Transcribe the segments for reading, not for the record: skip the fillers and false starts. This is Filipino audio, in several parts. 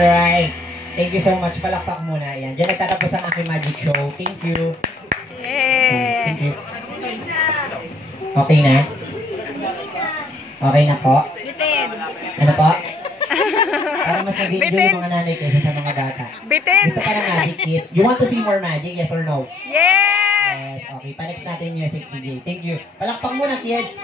Alright. Thank you so much. Palakpak muna. Yan. Diyan nagtatapos ang aking magic show. Thank you. Yeah. Thank you. Okay na? Okay na po? Bitin. Ano po? Para mas nag-enjoy yung mga nanay kaysa sa mga bata. Bitin. Gusto ka ng magic, kids? You want to see more magic? Yes or no? Yes. Yes. Okay. Pa-next natin music, DJ. Thank you. Palakpak muna, kids.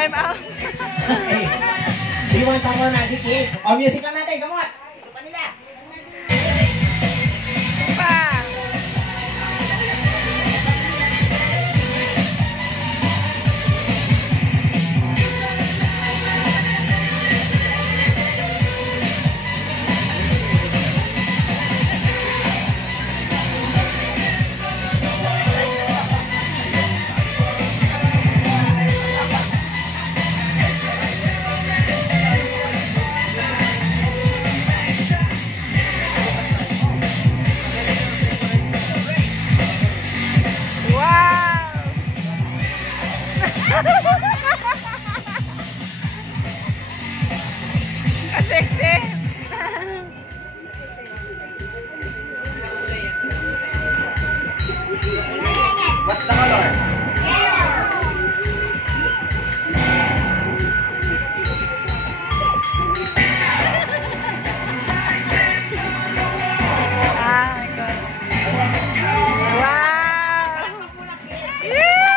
Time out. Okay. Do you want some more magic kids? O, music lang natin. Come on. Gusto pa nila. Pa. Sexy. What's the color? Ah, my God. Wow. Yeah.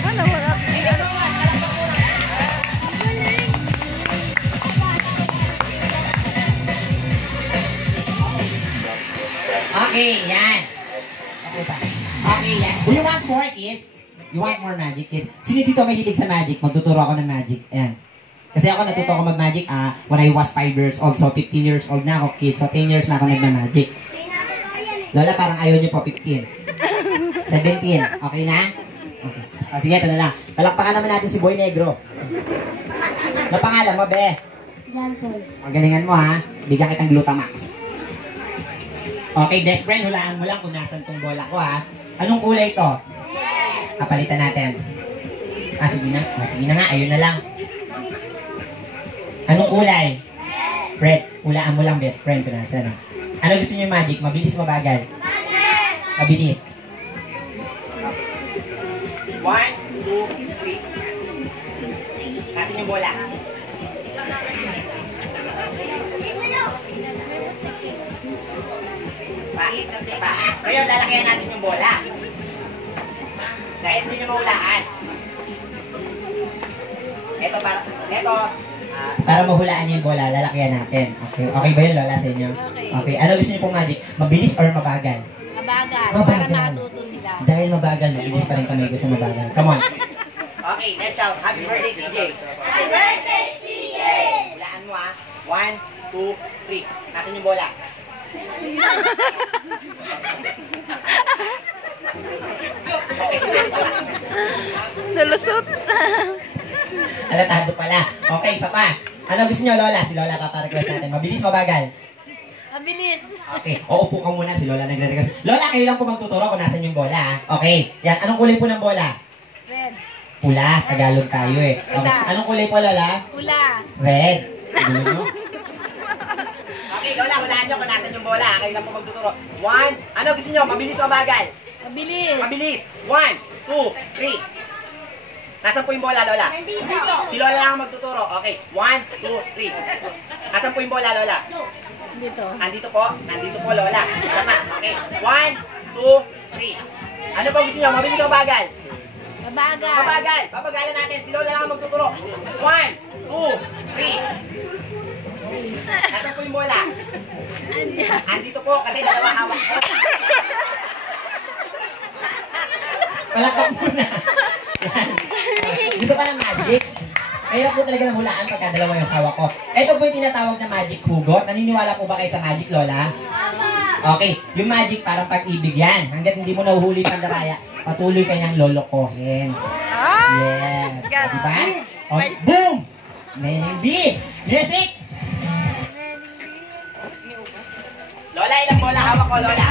Ano, wala. Okay, yan. Okay pa. Okay, yan. Do you want more, kids? You want more magic, kids? Sino dito mahilig sa magic? Magtuturo ako ng magic. Ayan. Kasi ako natuto ako mag-magic when I was 5 years old. So, 15 years old na ako, kids. So, 10 years na ako nagma-magic. Lola, parang ayaw niyo po 15. 17. Okay na? Okay. O, sige, ito na lang. Palakpakan naman natin si Boy Negro. Ano pangalan mo, be? John Paul. Magalingan mo, ha? Bigyan kitang Glutamax. Okay, best friend, hulaan mo lang kung nasan tong bola ko, ha? Anong kulay ito? Kapalitan natin. Sige na. Sige na nga, ayun na lang. Anong kulay? Red. Hulaan mo lang, best friend, kung nasan, ha? Ano gusto niyo yung magic? Mabilis, mabagal? Mabilis. 1, 2, 3. Nasan yung bola? Pa. Ngayon, lalakayan natin yung bola. Dahil hindi nyo mahulaan. Para mahulaan niyo yung bola, lalakayan natin. Okay, okay ba yun, Lola, sa inyo? Okay. Ano gusto niyo pong magic? Mabilis or mabagal? Mabagal. Mabagal. Para matuto sila. Dahil mabagal, mabilis pa rin kami gusto mabagal. Come on. Okay, let's shout. Happy birthday, CJ. Happy birthday, CJ! Hulaan mo, ha? 1, 2, 3. Nasaan yung bola? Nalusot. Alatado pala. Okay, isa pa. Ano gusto niyo, Lola? Si Lola paparequest natin. Mabilis, mabagal? Mabilis. Okay. O, upo ka muna. Si Lola nagre-request. Lola, kayo lang po magtuturo kung nasan yung bola, ha? Okay. Yan. Anong kulay po ng bola? Red. Pula. Tagalog tayo, eh. Okay. Anong kulay po, Lola? Pula. Red. Gulo nyo? Okay, Lola. Hulaan nyo kung nasan yung bola. Kayo lang po magtuturo. 1. Ano gusto nyo? Mabilis o mabagal? Mabilis. Mabilis. 1, 2, 3. Nasaan po yung bola, Lola? Nandito. Si Lola lang ang magtuturo. Okay. 1, 2, 3. Nasaan po yung bola, Lola? Dito. Andito po. Nandito po, Lola. Isa pa. Okay. 1, 2, 3. Ano po gusto nyo? Mabilis o mabagal? Mabagal. Mabagal. Babagalan natin. Si Lola lang ang magtuturo. 1, 2, 3. Nasaan po yung bola? Andito po. Kasi dalawa hawak ko. Palakpak muna. Gusto pa ng magic? Mahirap po talaga ng hulaan pagka dalawa yung hawak ko. Ito po yung tinatawag na magic hugot. Naniniwala po ba kayo sa magic, Lola? Okay, yung magic parang pag-ibig yan. Hanggat hindi mo nahuhuli yung pandaraya, patuloy kayo ng lolokohin. Yes. O, diba? O, boom! Lenny B! Music! Lola, ilang bola hawak ko, Lola?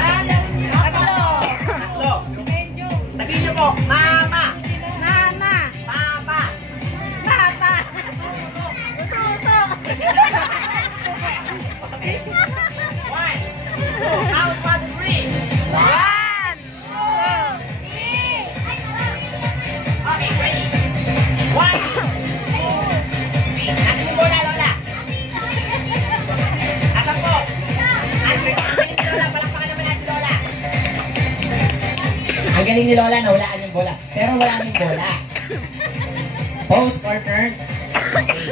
po. Mama. Mama. Papa. Papa. Tuto. One. Count 1, 3. 1, 2, Okay, ready. 1, 2, 3. Asan yung bola, Lola? Asan po? Ang galing ni Lola. Palakpakan naman natin si Lola. Ang galing ni Lola, nahulaan yung bola. Pero wala na yung bola. Pose or turn. Okay.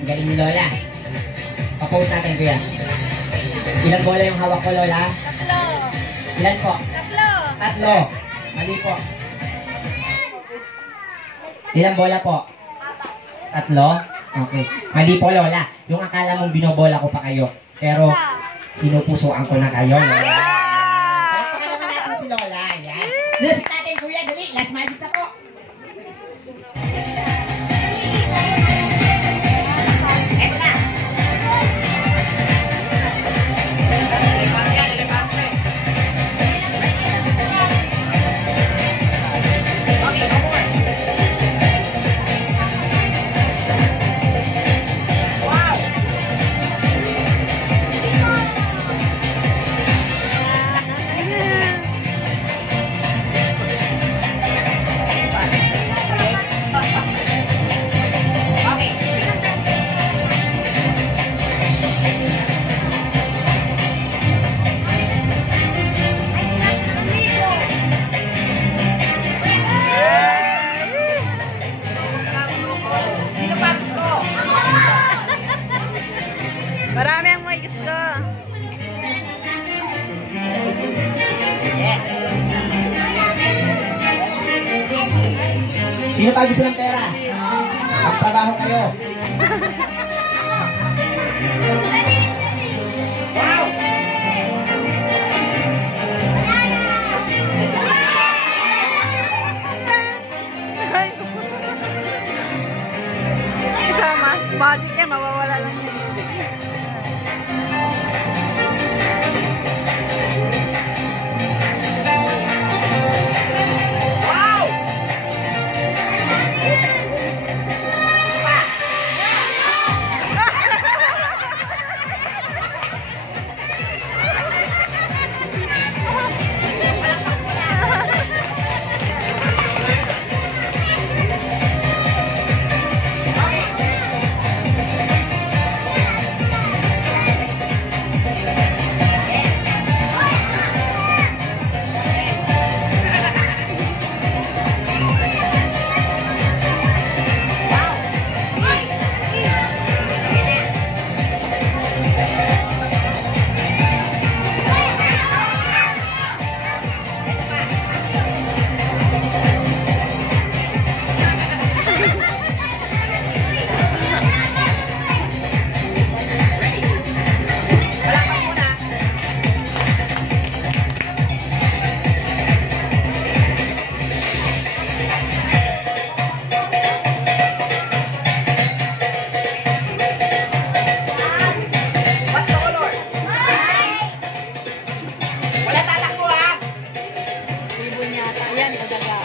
Ang galing ni Lola. Pa-pose natin, kuya. Ilang bola yung hawak ko, Lola? tatlo. Ilan po? Tatlo. Tatlo. Mali po. Ilang bola po? Tatlo? Okay. Mali po, Lola. Yung akala mong binobola ko pa kayo. Pero, pinupusuan ko na kayo, Lola. Palakpakan naman natin si Lola. Yan. Music natin, kuya. Dali. Last magic na po. Eto na. Okay, go more. Wow! Okay. Sino pa gusto? Marami ang may gusto. Yes. Sino pa gusto ng pera? Magtrabaho kayo. Wow! Isama. Magic niya, mawawala lang yun. Wow! Palakpak muna. What's the color? Wala tatakbo, ha? Ibon yata. Yan, talaga.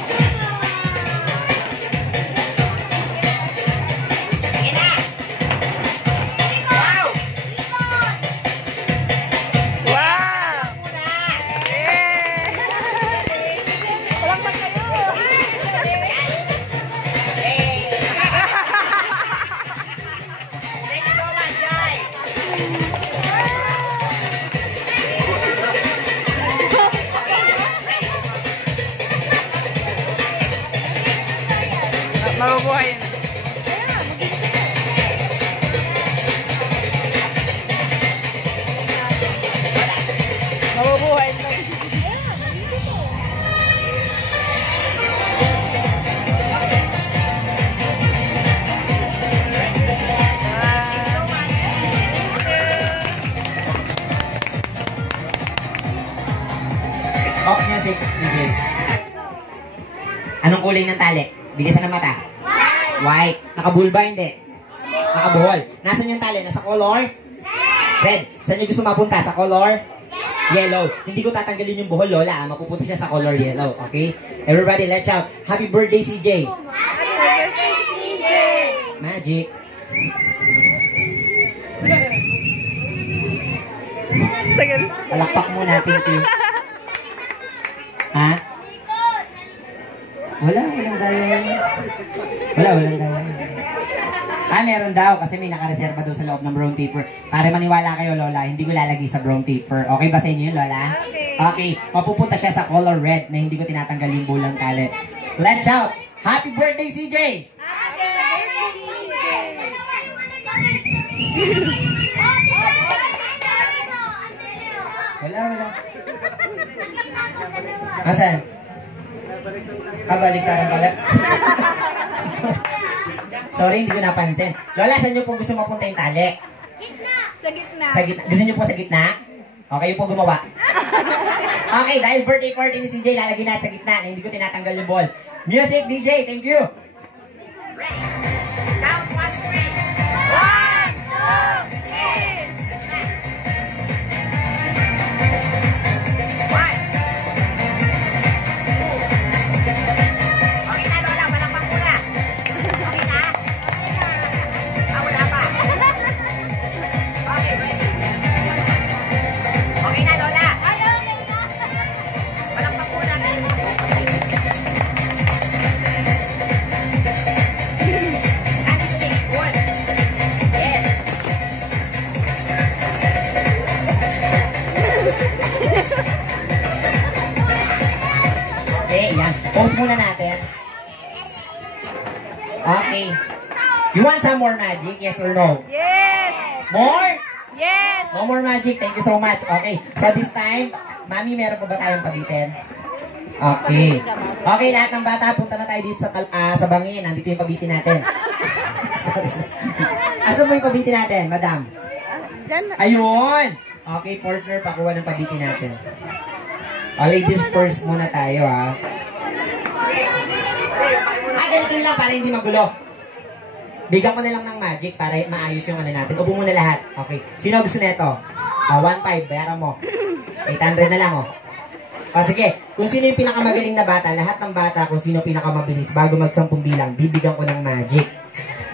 Sige na. Wow! Wow! Muna. Yeah! Walang ba kayo? Hey. Thank you so much, guys. Mabubuhay yun. Mabubuhay na. Off music, DJ. Anong kulay ng tali? Bilisan ng mata. White. Nakabulba, hindi. Nakabuhol. Nasaan yung tali? Nasa color? Red. Saan yung gusto mapunta? Sa color? Yellow. Hindi ko tatanggalin yung buhol, Lola. Mapupunta siya sa color yellow. Okay? Everybody, let's shout. Happy birthday, CJ. Happy birthday, CJ! Magic. Tagal. Palakpak mo natin, Tim. Ha? Walang daya yan. Walang daya yan. Meron daw kasi may nakareserva daw sa loob ng brown paper. Para maniwala kayo, Lola, hindi ko lalagay sa brown paper. Okay ba sa inyo yun, Lola? Okay. Mapupunta siya sa color red na hindi ko tinatanggal yung bulang tali. Let's shout! Happy birthday, CJ! Happy birthday, CJ! Wala. Asan? Baliktaran pala. Sorry, hindi ko napansin. Lola, saan nyo po gusto mapunta yung tali? Sa gitna. Sa gitna. Gusto nyo po sa gitna? Okay, kayo po gumawa. Okay, dahil birthday party ni CJ, lalagyan natin sa gitna na hindi ko tinatanggal yung ball. Music, DJ, thank you. Count 1, 2, Okay, yan. Pause muna natin. Okay. You want some more magic? Yes or no? Yes! More? Yes! No more magic. Thank you so much. Okay. So this time, Mami, meron pa ba tayong pabitin? Okay. Okay, lahat ng bata, punta na tayo dito sa bangin. Nandito yung pabitin natin. Sorry. Asan mo yung pabitin natin, madam? Diyan. Ayun! Okay, partner, pakuha ng pabitin natin. Ladies first muna tayo, ha? Ganito lang para hindi magulo. Bigyan ko na lang ng magic para maayos yung ano natin. Upo muna lahat. Okay. Sino gusto nito? 1.5, bayaran mo. 800 na lang, oh. O sige, kung sino yung pinakamagaling na bata, lahat ng bata, kung sino pinakamabilis, bago mag-10 bilang, bibigyan ko ng magic.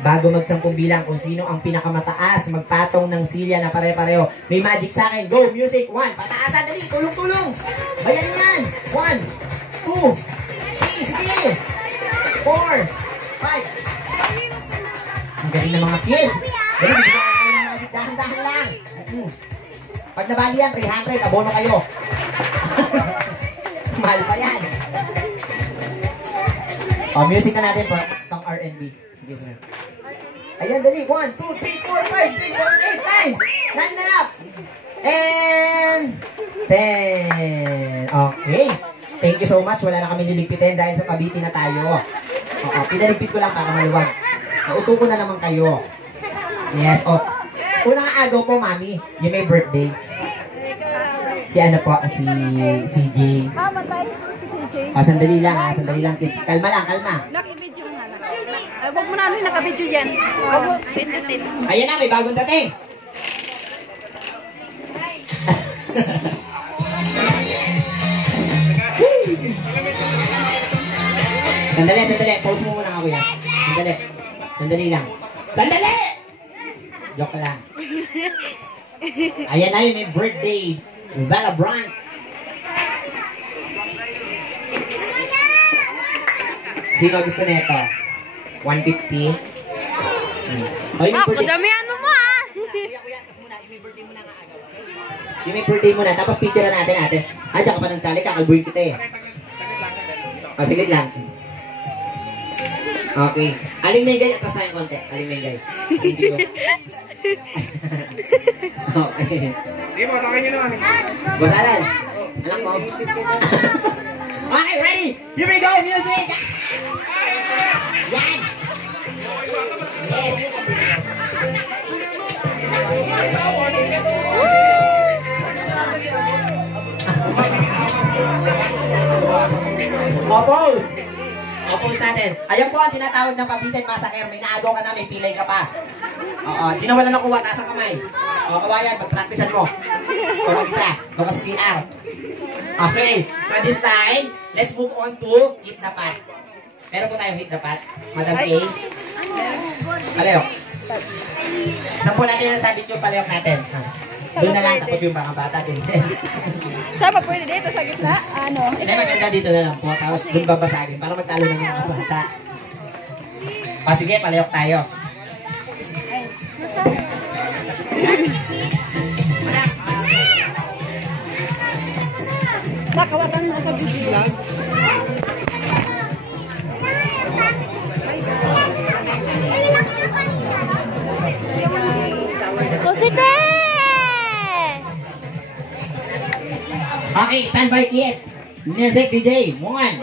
Bago mag-10 bilang, kung sino ang pinakamataas, magpatong ng silya na pare-pareho. May magic sa akin. Go, music. 1. Pataasan, dali. Tulong-tulong. Ayan yan. 1, 2, 3, sige. 4, 5. Ang galing ng mga kids. Dali, bibigyan ko kayo ng magic. Dahan-dahan lang. Pag nabali yan, 300, abono kayo. Mahal pa yan. Music na natin po. Pang R&B. Sige, sir. Ayan, dali. 1, 2, 3, 4, 5, 6, 7, 8, 9. 9 na up. And 10. Okay. Thank you so much. Wala na kami niligpitin dahil sa pabitin na tayo. Oo, pinaligpit ko lang para maluwag. Nauto ko na naman kayo. Yes. Unang agaw po, Mami. Yung may birthday. Si ano po? Si CJ. Matay si CJ. Sandali lang, ha. Sandali lang, kids. Kalma lang, kalma. Nakibidyo nga lang. Huwag mo na nakabidyo yan. Huwag mo. Ayan na, may bagong dating. Sandali. Pause mo muna ako yan. Sandali lang. Sandali! Joke lang. Ayan na yun, may birthday. Zalabrant. Sino gusto nito? 150? Ay, may birthday. Madamihan mo ah! Yung may birthday muna, tapos picture na natin ate. Diyan ka pa ng tali, kakalbuhin kita eh. Sige lang. Okay. Aling Mengay, pas tayong konti. Aling Mengay. Thank you. Okay. Sige mo, takin nyo naman. Basalan. Anak mo. Okay, ready? Here we go, music! Yan! Yes! Oppose! Oppose natin. Ayan po ang tinatawag na pabitin massacre. May naagaw ka na, may pilay ka pa. Oo. Sino wala nakuha? Taas ang kamay. O, kawayan. Pag-practicean mo. O mag-isa. Doon ka sa CR. Okay. So this time, let's move on to hit the pot. Meron po tayong hit the pot. Madam A. Palayok. Sampo natin ang sabit yung palayok natin. Doon na lang, tapos yung mga bata din. Sama pwede dito sa gitna. Ano? Hindi, maganda dito na lang po. Tapos doon babasagin para magtalo na yung mga bata. O sige, palayok tayo. Nakawakan na sa video. Kusite! Okay, standby kids. Music DJ, one.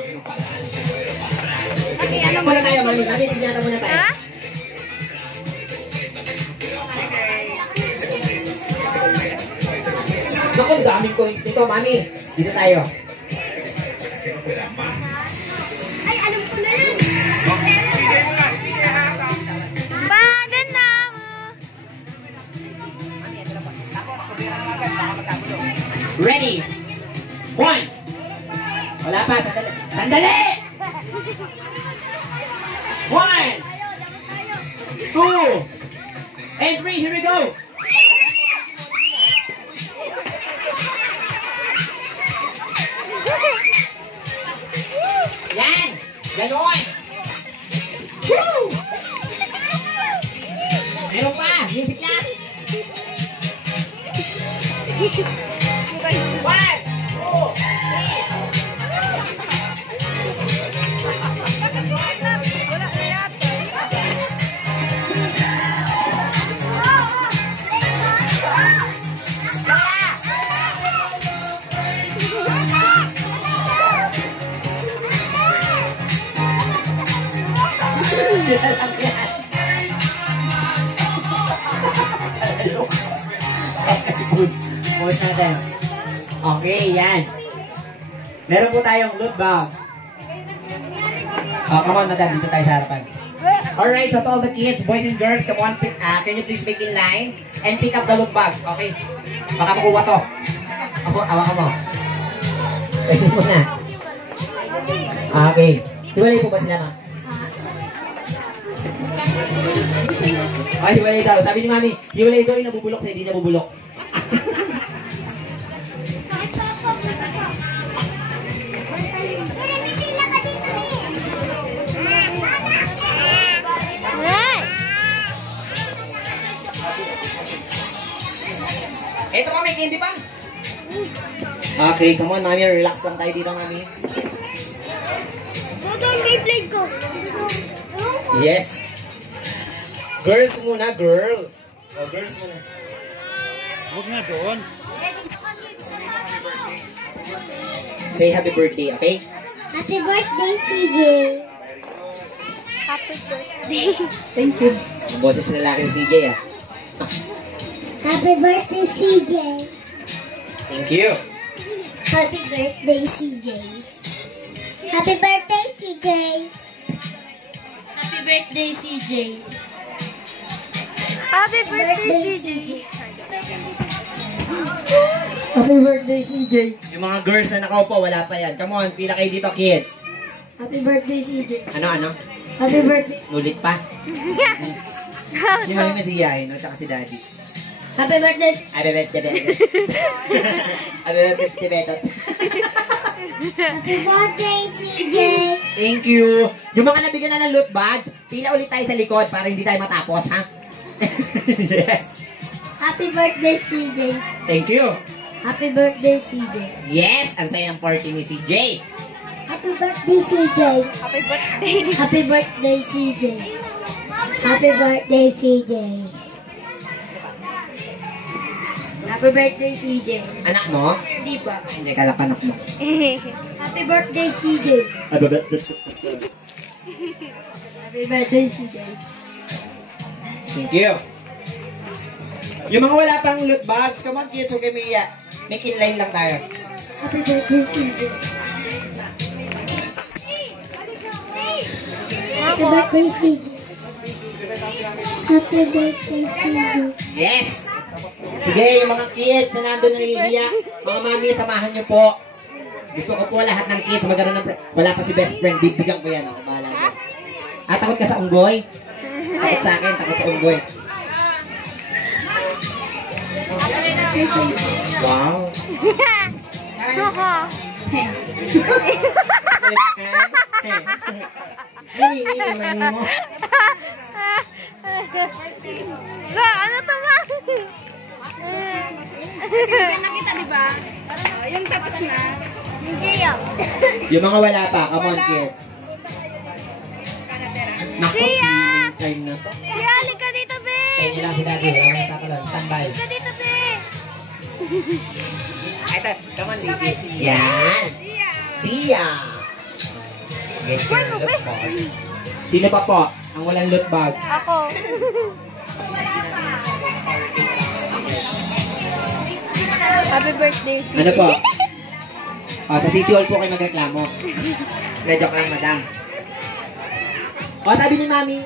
Muna tayo, mami. Mami, pinyata muna tayo. Ha? Naku, daming coins nito, mami. Dito tayo. Ay, alam ko na yan. Paano na mo? Ready? One. Wala pa, sandali. Sandali! One. Two. And three, here we go. Yan! Ganon! Woo! Meron pa! Music lang! One! Two! Pause natin. Okay, yan. Meron po tayong loot box. Oh, come on, madam. Dito tayo sa harapan. Alright, so to all the kids, boys and girls, come on, can you please make in line and pick up the loot box, okay? Baka makuha to. Ako, awakan mo. Pwede mo na. Okay. Hiwalay po ba sila, ma? Ay, hiwalay daw. Sabi ni mami, hiwalay daw yung nabubulok sa hindi nabubulok. Ito kami, candy pa. Okay, come on, mami. Relax lang tayo dito, mami. Ito ang Beyblade ko. Yes. Girls muna, girls. Oh, girls muna. Huwag na doon. Say happy birthday, okay? Happy birthday, CJ. Happy birthday. Thank you. Ang boses na lalaki si CJ, ah. Happy birthday, CJ. Thank you. Happy birthday, CJ. Happy birthday, CJ. Happy birthday, CJ. Happy birthday, CJ. Happy birthday, CJ. Yung mga girls na nakaupo, wala pa yan. Come on, pila kayo dito, kids. Happy birthday, CJ. Ano? Happy birthday. Nulit pa. Si mami mo si Yahin, no? Tsaka si daddy. Happy birthday. Happy birthday, Betot. Happy birthday, Betot. Happy birthday, CJ. Thank you. Yung mga nabigyan na ng loot bags, pila ulit tayo sa likod para hindi tayo matapos, ha? Yes. Happy birthday, CJ. Thank you. Happy birthday, CJ. Yes, ang saya ng party ni CJ. Happy birthday, CJ. Happy birthday. Happy birthday, CJ. Happy birthday, CJ. Happy birthday, CJ. Anak mo? Hindi ba? Hindi, kalak anak mo. Happy birthday, CJ. Happy birthday. Happy birthday, CJ. Thank you. Yung mga wala pang loot bags, come on kids, okay, Mia. Make in line lang tayo. Happy birthday, CJ. Happy birthday, CJ. Happy birthday, CJ. Yes! Sige, yung mga kids na nandun naiiyak, mga mami, samahan niyo po. Gusto ko po lahat ng kids magkaroon ng wala pa si best friend, bibigyan ko yan. Ako, bahala ko. Takot ka sa unggoy? Takot sa akin, takot sa unggoy. Wow. Mini mo. Ano to ma? Nakita di ba? Yung tapos na. Yung mga wala pa, come on kids. Naku, swimming time na to. Halik ka dito, be! Kaya lang si Daddy, wala nang tatalon. Standby. Halik ka dito, be! Ito, come on, baby. Yan. Siya. Get your loot bags. Sino pa po ang walang loot bags? Ako. Happy birthday. Ano po? Sa City Hall po kayo magreklamo. Joke lang, madam. Sabi ni Mami.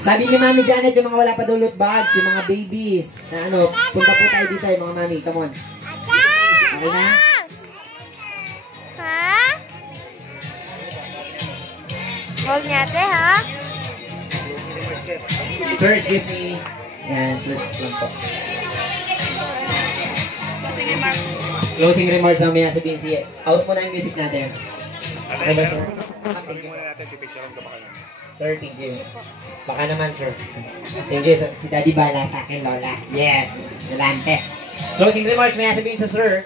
Sabi ni Mami Janet, yung mga wala pa daw loot bags, yung mga babies, na ano, punta po tayo dito yung mga Mami. Come on. Okay na? Ha? Huwag niya, ate, ha? Sir, excuse me. Yan, sir. Lang po. Closing remarks na may sabihin si... Out mo na yung music natin. Okay ba, sir? Thank you. Sir, thank you. Baka naman, sir. Thank you, sir. Si Daddy bala sa akin, Lola. Yes. Galante. Closing remarks may sabihin sa sir.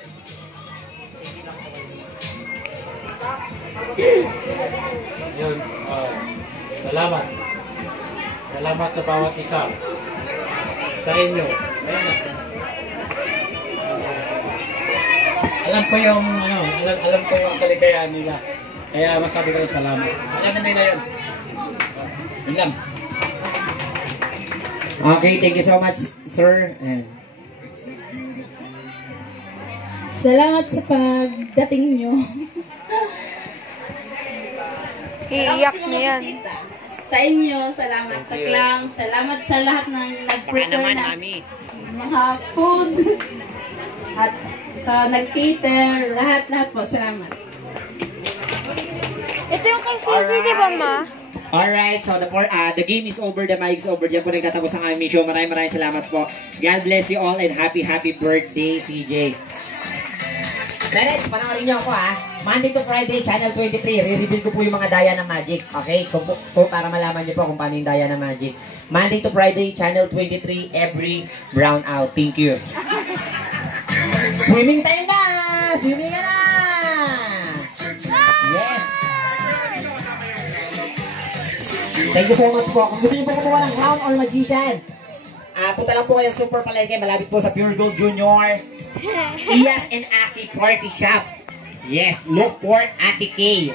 Yun, salamat. Salamat sa bawat isa. Sa inyo. Alam ko yung alam ko yung kaligayahan nila. Kaya masabi ko salamat. Alam na nila yun. Yun lang. Okay, thank you so much, sir. Salamat sa pagdating nyo. Iiyak niya yan. Sa inyo, salamat sa clown, salamat sa lahat ng nag-prepare na mga food at sa nag-cater, lahat po, salamat. Ito yung kay Cindy, di ba, ma? Alright, so the game is over, the mic is over. Diyan po nagtatapos ang aming show. Maraming salamat po. God bless you all and happy birthday, CJ. Parents, panoorin niyo ako ha. Monday to Friday, Channel 23. Re-reveal ko po yung mga daya ng magic. Okay? So, para malaman niyo po kung paano yung daya ng magic. Monday to Friday, Channel 23, every brown out. Thank you. Swimming time na! Swimming na! Yes! Thank you so much po. Kung gusto niyo po kumuha ng clown or magician, punta lang po kayo sa Super Palengke, malapit po sa Pure Gold Junior. Iyas and Aki Party Shop. Yes, look for Ate K.